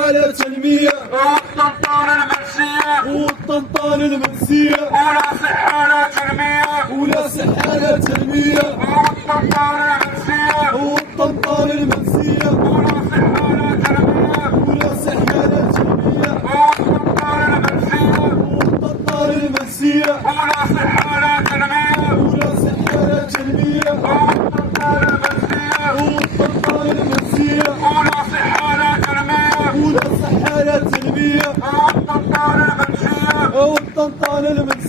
على تنمية والطنطان المنسية والطنطان المنسية ولا صحة لا تنمية ولا صحة لا تنمية والطنطان المنسية والطنطان المنسية ولا صحة لا تنمية ولا صحة لا تنمية والطنطان المنسية والطنطان المنسية ولا صحة لا تنمية ولا صحة لا تنمية والطنطان المنسية والطنطان المنسية ولا صحة لا تنمية ولا صحة لا تنمية والطنطان المنسية والطنطان المنسية